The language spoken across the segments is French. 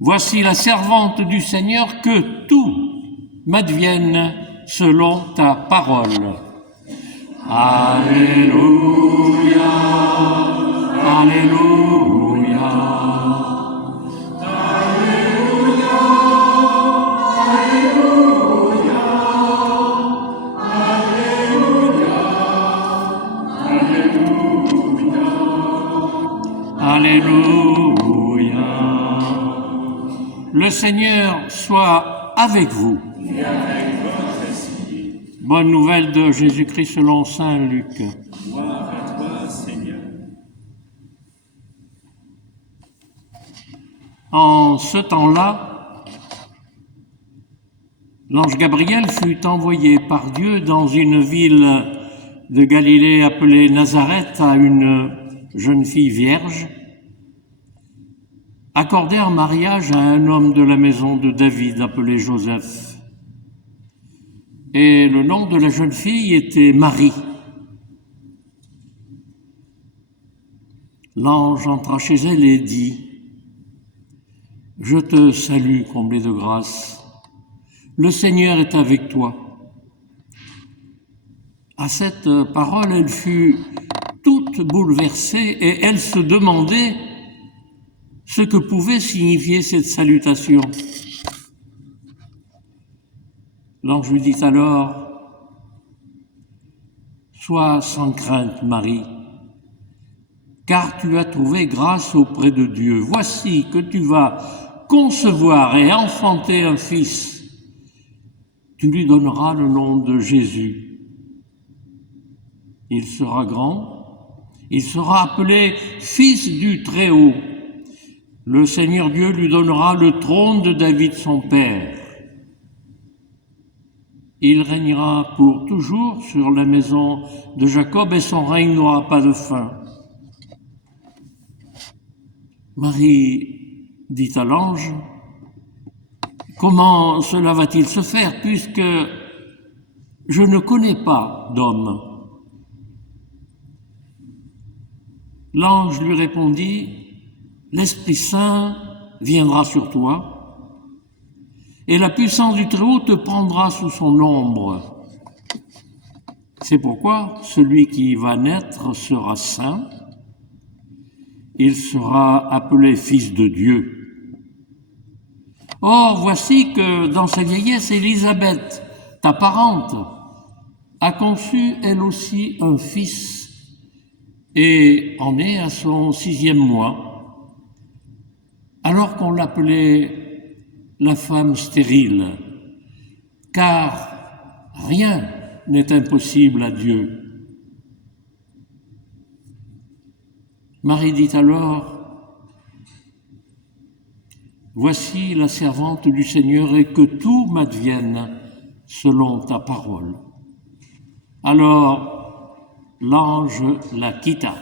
Voici la servante du Seigneur, que tout m'advienne selon ta parole. Alléluia, Alléluia, Alléluia, Alléluia, Alléluia, Alléluia, Alléluia. Le Seigneur soit avec vous. Et avec votre esprit. Bonne nouvelle de Jésus-Christ selon saint Luc. Gloire à toi, Seigneur. En ce temps-là, l'ange Gabriel fut envoyé par Dieu dans une ville de Galilée appelée Nazareth à une jeune fille vierge, accordée en mariage à un homme de la maison de David appelé Joseph. Et le nom de la jeune fille était Marie. L'ange entra chez elle et dit : « Je te salue, comblée de grâce. Le Seigneur est avec toi. » À cette parole, elle fut toute bouleversée et elle se demandait ce que pouvait signifier cette salutation. L'ange lui dit alors : « Sois sans crainte, Marie, car tu as trouvé grâce auprès de Dieu. Voici que tu vas concevoir et enfanter un fils. Tu lui donneras le nom de Jésus. Il sera grand, il sera appelé Fils du Très-Haut. Le Seigneur Dieu lui donnera le trône de David son père. Il régnera pour toujours sur la maison de Jacob et son règne n'aura pas de fin. » Marie dit à l'ange : « Comment cela va-t-il se faire puisque je ne connais pas d'homme ?» L'ange lui répondit : « L'Esprit Saint viendra sur toi et la puissance du Très-Haut te prendra sous son ombre. C'est pourquoi celui qui va naître sera saint. Il sera appelé Fils de Dieu. Or, voici que dans sa vieillesse, Élisabeth, ta parente, a conçu elle aussi un fils et en est à son 6e mois, alors qu'on l'appelait la femme stérile, car rien n'est impossible à Dieu. Marie dit alors : « Voici la servante du Seigneur, et que tout m'advienne selon ta parole. » Alors l'ange la quitta.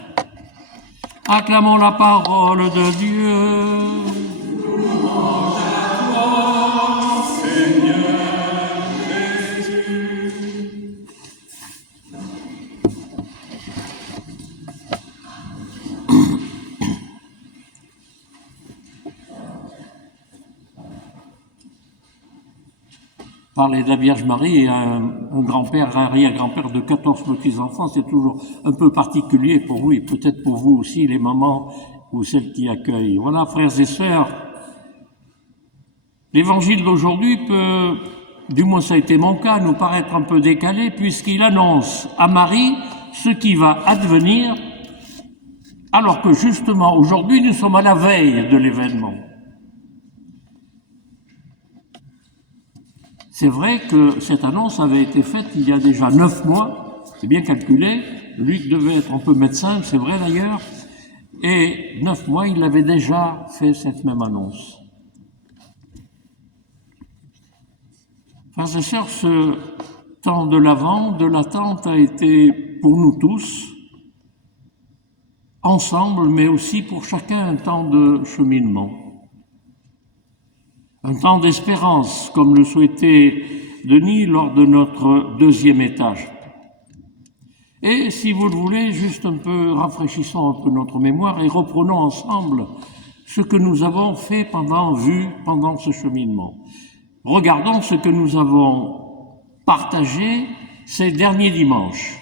Acclamons la parole de Dieu. Parler de la Vierge Marie et un grand-père, un arrière-grand-père de 14 petits-enfants, c'est toujours un peu particulier pour vous et peut-être pour vous aussi, les mamans ou celles qui accueillent. Voilà, frères et sœurs, l'évangile d'aujourd'hui peut, du moins ça a été mon cas, nous paraître un peu décalé puisqu'il annonce à Marie ce qui va advenir alors que justement aujourd'hui nous sommes à la veille de l'événement. C'est vrai que cette annonce avait été faite il y a déjà 9 mois, c'est bien calculé. Luc devait être un peu médecin, c'est vrai d'ailleurs, et 9 mois, il avait déjà fait cette même annonce. Frères et sœurs, ce temps de l'Avent, de l'attente a été pour nous tous, ensemble, mais aussi pour chacun un temps de cheminement. Un temps d'espérance, comme le souhaitait Denis lors de notre 2e étage. Et si vous le voulez, juste un peu, rafraîchissons un peu notre mémoire et reprenons ensemble ce que nous avons fait pendant ce cheminement. Regardons ce que nous avons partagé ces derniers dimanches.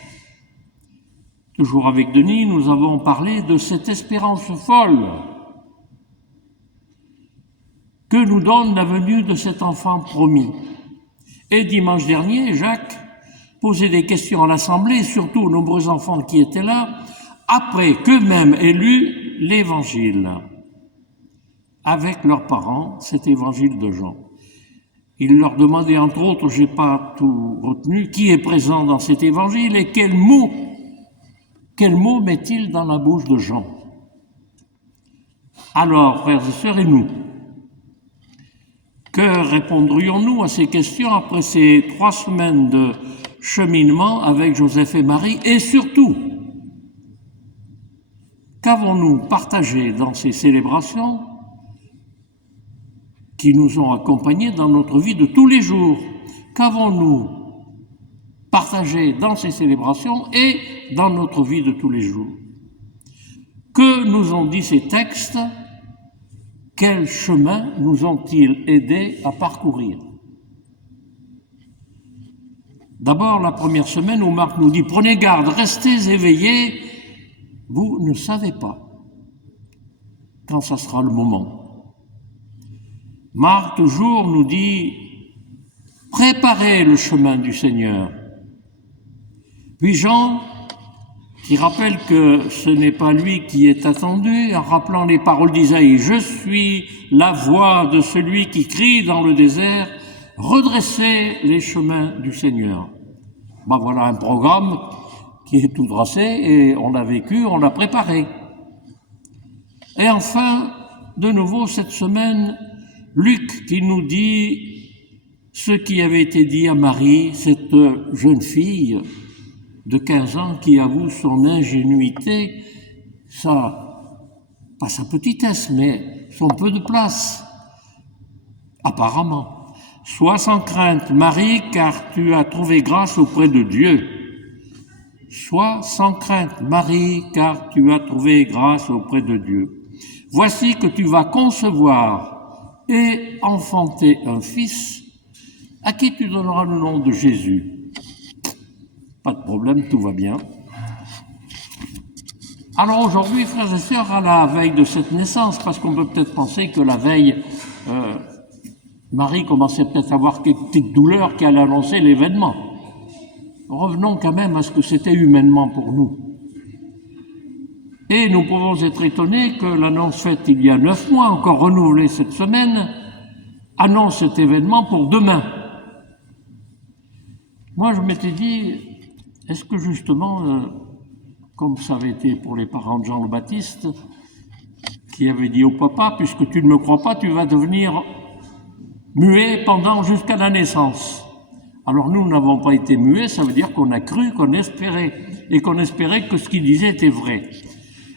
Toujours avec Denis, nous avons parlé de cette espérance folle que nous donne la venue de cet enfant promis. Et dimanche dernier, Jacques posait des questions à l'Assemblée, surtout aux nombreux enfants qui étaient là, après qu'eux-mêmes aient lu l'Évangile avec leurs parents, cet Évangile de Jean. Il leur demandait, entre autres, j'ai pas tout retenu, qui est présent dans cet Évangile et quel mot met-il dans la bouche de Jean? Alors, frères et sœurs, et nous, que répondrions-nous à ces questions après ces 3 semaines de cheminement avec Joseph et Marie? Et surtout, qu'avons-nous partagé dans ces célébrations qui nous ont accompagnés dans notre vie de tous les jours? Qu'avons-nous partagé dans ces célébrations et dans notre vie de tous les jours? Que nous ont dit ces textes? Quel chemin nous ont-ils aidés à parcourir? D'abord, la première semaine où Marc nous dit « Prenez garde, restez éveillés, vous ne savez pas quand ça sera le moment. » Marc, toujours, nous dit « Préparez le chemin du Seigneur. » Puis Jean, qui rappelle que ce n'est pas lui qui est attendu, en rappelant les paroles d'Isaïe, « Je suis la voix de celui qui crie dans le désert, redressez les chemins du Seigneur. » Ben voilà un programme qui est tout tracé et on l'a vécu, on l'a préparé. Et enfin, de nouveau cette semaine, Luc qui nous dit ce qui avait été dit à Marie, cette jeune fille de 15 ans qui avoue son ingénuité, pas sa petitesse, mais son peu de place, apparemment. « Sois sans crainte, Marie, car tu as trouvé grâce auprès de Dieu. » Sois sans crainte, Marie, car tu as trouvé grâce auprès de Dieu. Voici que tu vas concevoir et enfanter un fils à qui tu donneras le nom de Jésus. Pas de problème, tout va bien. Alors aujourd'hui, frères et sœurs, à la veille de cette naissance, parce qu'on peut peut-être penser que la veille, Marie commençait peut-être à avoir quelques petites douleurs qui allaient annoncer l'événement. Revenons quand même à ce que c'était humainement pour nous. Et nous pouvons être étonnés que l'annonce faite il y a 9 mois, encore renouvelée cette semaine, annonce cet événement pour demain. Moi, je m'étais dit, est-ce que justement, comme ça avait été pour les parents de Jean le Baptiste, qui avait dit au papa, puisque tu ne me crois pas, tu vas devenir muet jusqu'à la naissance. Alors nous n'avons pas été muets, ça veut dire qu'on a cru, qu'on espérait, et qu'on espérait que ce qu'il disait était vrai.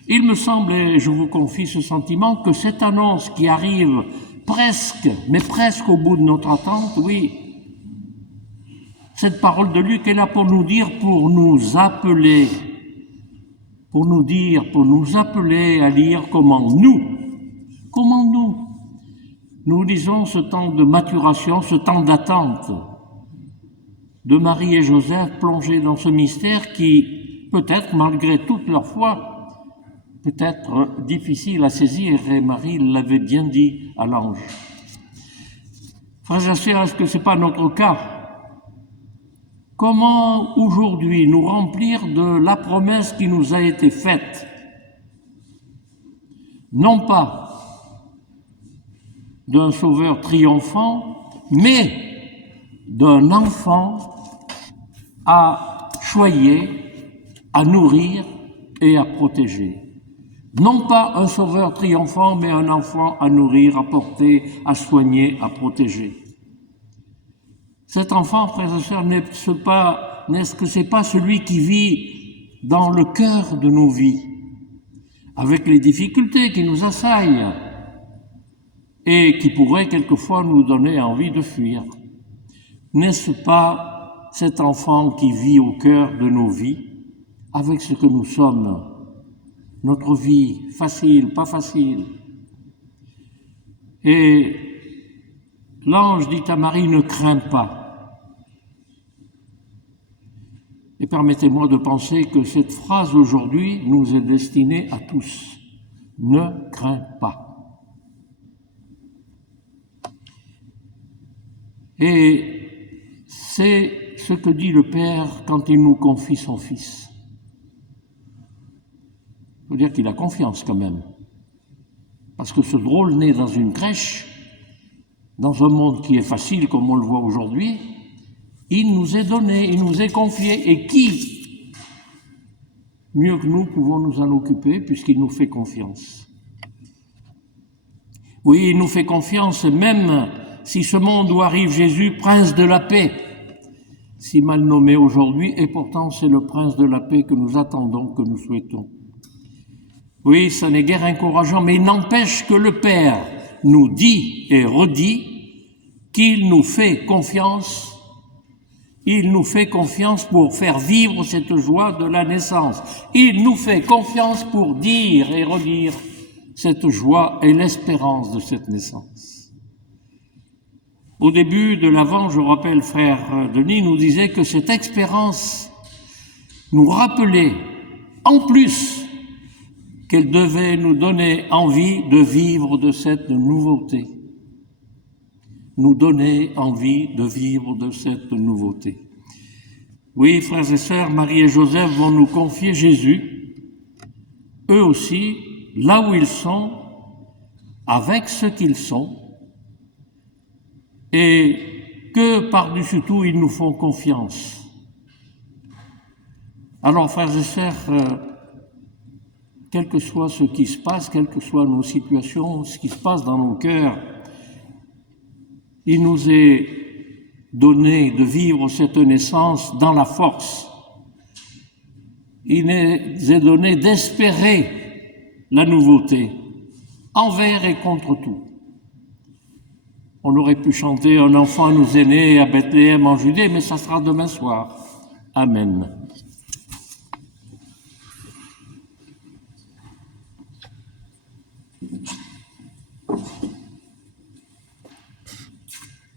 Il me semble, et je vous confie ce sentiment, que cette annonce qui arrive presque au bout de notre attente, oui, cette parole de Luc est là pour nous dire, pour nous appeler à lire comment nous lisons ce temps de maturation, ce temps d'attente de Marie et Joseph plongés dans ce mystère qui, peut-être, malgré toute leur foi, peut être difficile à saisir, et Marie l'avait bien dit à l'ange. Frères et sœurs, est-ce que ce n'est pas notre cas? Comment aujourd'hui nous remplir de la promesse qui nous a été faite? Non pas d'un sauveur triomphant, mais d'un enfant à choyer, à nourrir et à protéger. Non pas un sauveur triomphant, mais un enfant à nourrir, à porter, à soigner, à protéger. Cet enfant, frères et sœurs, n'est-ce que c'est pas celui qui vit dans le cœur de nos vies, avec les difficultés qui nous assaillent et qui pourraient quelquefois nous donner envie de fuir. N'est-ce pas cet enfant qui vit au cœur de nos vies, avec ce que nous sommes, notre vie, facile, pas facile. Et l'ange dit à Marie, ne crains pas. Et permettez-moi de penser que cette phrase aujourd'hui nous est destinée à tous. Ne crains pas. Et c'est ce que dit le Père quand il nous confie son Fils. Il faut dire qu'il a confiance quand même. Parce que ce drôle né dans une crèche, dans un monde qui est facile comme on le voit aujourd'hui, il nous est donné, il nous est confié. Et qui, mieux que nous, pouvons nous en occuper puisqu'il nous fait confiance. Oui, il nous fait confiance même si ce monde où arrive Jésus, prince de la paix, si mal nommé aujourd'hui, et pourtant c'est le prince de la paix que nous attendons, que nous souhaitons. Oui, ça n'est guère encourageant, mais il n'empêche que le Père nous dit et redit qu'il nous fait confiance. Il nous fait confiance pour faire vivre cette joie de la naissance. Il nous fait confiance pour dire et redire cette joie et l'espérance de cette naissance. Au début de l'Avent, je rappelle, frère Denis nous disait que cette expérience nous rappelait en plus qu'elle devait nous donner envie de vivre de cette nouveauté. Nous donner envie de vivre de cette nouveauté. Oui, frères et sœurs, Marie et Joseph vont nous confier Jésus, eux aussi, là où ils sont, avec ce qu'ils sont, et que par-dessus tout, ils nous font confiance. Alors, frères et sœurs, quel que soit ce qui se passe, quelles que soient nos situations, ce qui se passe dans nos cœurs, il nous est donné de vivre cette naissance dans la force. Il nous est donné d'espérer la nouveauté, envers et contre tout. On aurait pu chanter « Un enfant nous est né à Bethléem en Judée », mais ça sera demain soir. Amen.